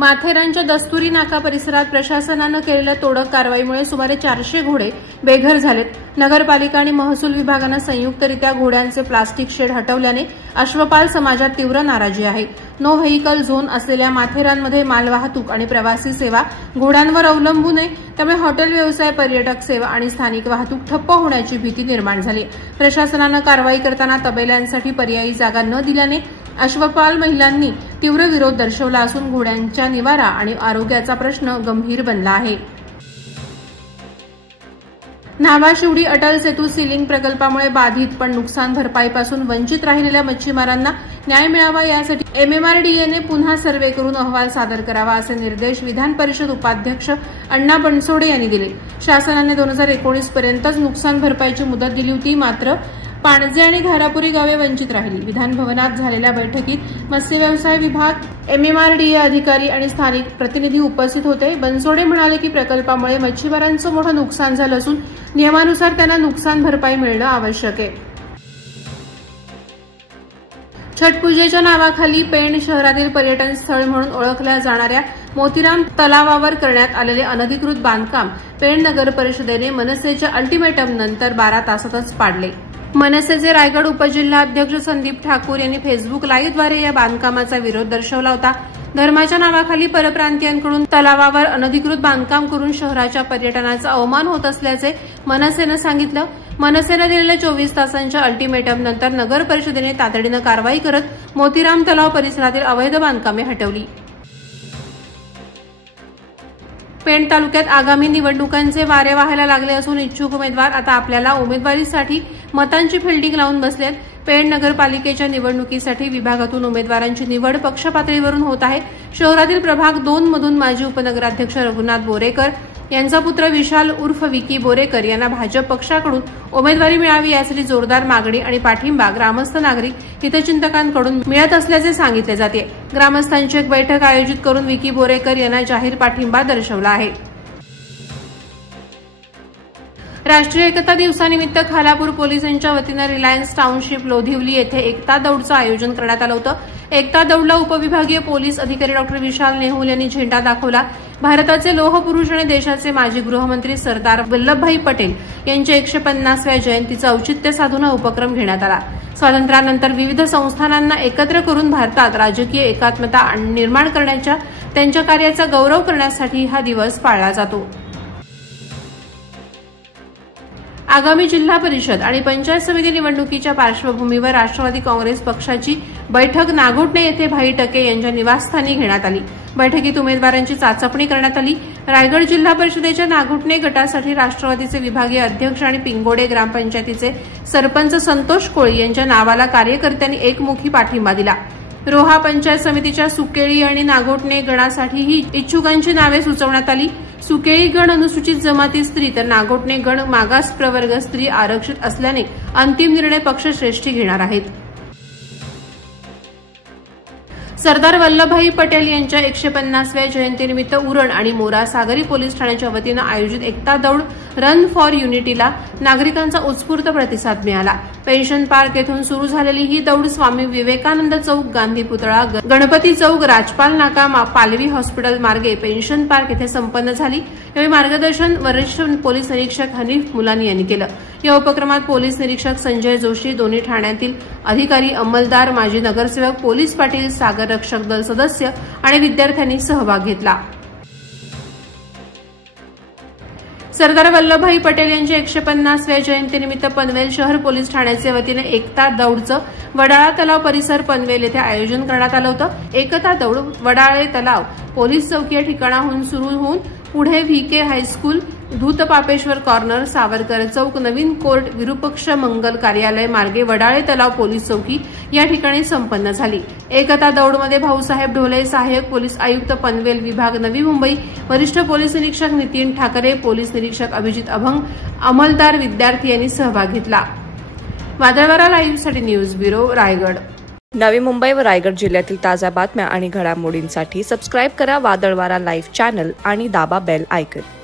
माथेरानच्या दस्तुरी नाका परिसरात प्रशासनानं केलेल्या तोडक कारवाईमुळे सुमारे 400 घोडे बेघर झालेत. नगरपालिका आणि महसूल विभागानं संयुक्तरित्या घोड्यांचे प्लास्टिक शेड हटवल्याने अश्वपाल समाजात तीव्र नाराजी आहे. नो व्हेइकल झोन असलेल्या माथेरानमध्ये मालवाहतूक आणि प्रवासी सेवा घोड्यांवर अवलंबून आहे. त्यामुळे हॉटेल व्यवसाय, पर्यटक सेवा आणि स्थानिक वाहतूक ठप्प होण्याची भीती निर्माण झाली. प्रशासनानं कारवाई करताना तबेल्यांसाठी पर्यायी जागा न दिल्याने अश्वपाल महिलांनी तीव्र विरोध दर्शवला असून घोड्यांच्या निवारा आणि आरोग्याचा प्रश्न गंभीर बनला आहे. न्हावा-शिवडी अटल सेतू सीलिंग प्रकल्पामुळे बाधित पण नुकसान भरपाईपासून वंचित राहिलेल्या मच्छीमारांना न्याय मिळावा यासाठी MMRDAने पुन्हा सर्व्हे करून अहवाल सादर करावा असे निर्देश विधान परिषद उपाध्यक्ष अण्णा बनसोडे यांनी दिले. शासनाने 2019 पर्यंतच नुकसान भरपाईची मुदत दिली होती, मात्र पाणजे आणि धारापुरी गावे वंचित राहिली. विधान भवनात झालेल्या बैठकीत मत्स्य व्यवसाय विभाग, MMRDA अधिकारी आणि स्थानिक प्रतिनिधी उपस्थित होते. बनसोडे म्हणाले की प्रकल्पामुळे मच्छीमारांचं मोठं नुकसान झालं असून नियमानुसार त्यांना नुकसान भरपाई मिळणं आवश्यक आहे. छठपूजेच्या नावाखाली पेण शहरातील पर्यटन स्थळ म्हणून ओळखल्या जाणाऱ्या मोतीराम तलावावर करण्यात आलेले अनधिकृत बांधकाम पेण नगर परिषदेने मनसेच्या अल्टिमेटम नंतर 12 तासातच पाडले. मनसेचे रायगड उपजिल्हाध्यक्ष संदीप ठाकूर यांनी फेसबुक लाईव्हद्वारे या बांधकामाचा विरोध दर्शवला होता. धर्माच्या नावाखाली परप्रांतीयांकडून तलावावर अनधिकृत बांधकाम करून शहराच्या पर्यटनाचा अवमान होत असल्याचे मनसेनं सांगितलं. मनसेनं दिलेल्या 24 तासांच्या अल्टिमेटम नंतर नगर परिषदेने तातडीनं कारवाई करत मोतीराम तलाव परिसरातील अवैध बांधकामे हटवली. पेण तालुक्यात आगामी निवडणुकांचे वारे वाहायला लागले असून इच्छुक उमेदवार आता आपल्याला उमेदवारीसाठी मतांची फिल्डिंग लावून बसलेत. पेण नगरपालिकेच्या निवडणुकीसाठी विभागातून उमेदवारांची निवड पक्ष पातळीवरून होत आहे. शहरातील प्रभाग 2 मधून माजी उपनगराध्यक्ष रघुनाथ बोरेकर यांचा पुत्र विशाल उर्फ विकी बोरेकर यांना भाजप पक्षाकडून उमेदवारी मिळावी यासाठी जोरदार मागणी आणि पाठिंबा ग्रामस्थ, नागरिक, हितचिंतकांकडून मिळत असल्याचे सांगितले जाते. ग्रामस्थांची एक बैठक आयोजित करून विकी बोरेकर यांना जाहीर पाठिंबा दर्शवला आहे. राष्ट्रीय एकता दिवसानिमित्त खालापूर पोलिसांच्या वतीनं रिलायन्स टाउनशिप लोधिवली येथे एकता दौडचं आयोजन करण्यात आलं होतं. एकता दौडला उपविभागीय पोलीस अधिकारी डॉ. विशाल नेहुल यांनी झेंडा दाखवला. भारताचे लोहपुरुष आणि देशाचे माजी गृहमंत्री सरदार वल्लभभाई पटेल यांच्या 150व्या जयंतीचं औचित्य साधून हा उपक्रम घेण्यात आला. स्वातंत्र्यानंतर विविध संस्थानांना एकत्र करून भारतात राजकीय एकात्मता निर्माण करण्याच्या त्यांच्या कार्याचा गौरव करण्यासाठी हा दिवस पाळला जातो. आगामी जिल्हा परिषद आणि पंचायत समिती निवडणुकीच्या पार्श्वभूमीवर राष्ट्रवादी काँग्रेस पक्षाची बैठक नागोठणे येथे भाई टके यांच्या निवासस्थानी घेण्यात आली. बैठकीत उमेदवारांची चाचपणी करण्यात आली. रायगड जिल्हा परिषदेच्या नागोठणे गटासाठी राष्ट्रवादीचे विभागीय अध्यक्ष आणि पिंगोडे ग्रामपंचायतीचे सरपंच संतोष कोळी यांच्या नावाला कार्यकर्त्यांनी एकमुखी पाठिंबा दिला. रोहा पंचायत समितीच्या सुकेळी आणि नागोठणे गणासाठीही इच्छुकांची नावे सुचवण्यात आली. सुकेळी गण अनुसूचित जमाती स्त्री तर नागोठणे गण मागास प्रवर्ग स्त्री आरक्षित असल्याने अंतिम निर्णय पक्षश्रेष्ठी घेणार आहेत. सरदार वल्लभभाई पटेल यांच्या 150व्या जयंतीनिमित्त उरण आणि मोरा सागरी पोलीस ठाण्याच्या वतीनं आयोजित एकता दौड रन फॉर युनिटीला नागरिकांचा उत्स्फूर्त प्रतिसाद मिळाला. पेन्शन पार्क येथून सुरू झालेली ही दौड स्वामी विवेकानंद चौक, गांधी पुतळा, गणपती चौक, राजपाल नाका, पालवी हॉस्पिटल मार्गे पेन्शन पार्क येथे संपन्न झाली. यावेळी मार्गदर्शन वरिष्ठ पोलीस निरीक्षक हनीफ मुलानी यांनी केलं. या उपक्रमात पोलीस निरीक्षक संजय जोशी, दोन्ही ठाण्यातील अधिकारी, अंमलदार, माजी नगरसेवक, पोलीस पाटील, सागर रक्षक दल सदस्य आणि विद्यार्थ्यांनी सहभाग घेतला. सरदार वल्लभभाई पटेल यांच्या 150व्या जयंतीनिमित्त पनवेल शहर पोलीस ठाण्याचे वतीने एकता दौडचं वडाळा तलाव परिसर पनवेल येथे आयोजन करण्यात आलं होतं. एकता दौड वडाळे तलाव पोलीस चौकी या ठिकाणाहून सुरू होऊन पुढे VK high school, Dhutpapeshwar corner, Savarkar चौक, नवीन कोर्ट, विरूपक्ष मंगल कार्यालय मार्गे वडाळे तलाव पोलीस चौकी या ठिकाणी संपन्न झाली. एकता दौडमध्ये भाऊसाहेब ढोले, सहाय्यक पोलीस आयुक्त पनवेल विभाग नवी मुंबई, वरिष्ठ पोलीस निरीक्षक नितीन ठाकरे, पोलीस निरीक्षक अभिजित अभंग, अंमलदार, विद्यार्थी यांनी सहभाग घेतला. वादळवारा लाईव्हसाठी न्यूज ब्युरो, रायगड. नवी मुंबई व रायगड जिल्ह्यातील ताज्या बातम्या आणि घडामोडींसाठी सबस्क्राईब करा वादळवारा लाईव्ह चॅनल आणि दाबा बेल आयकॉन.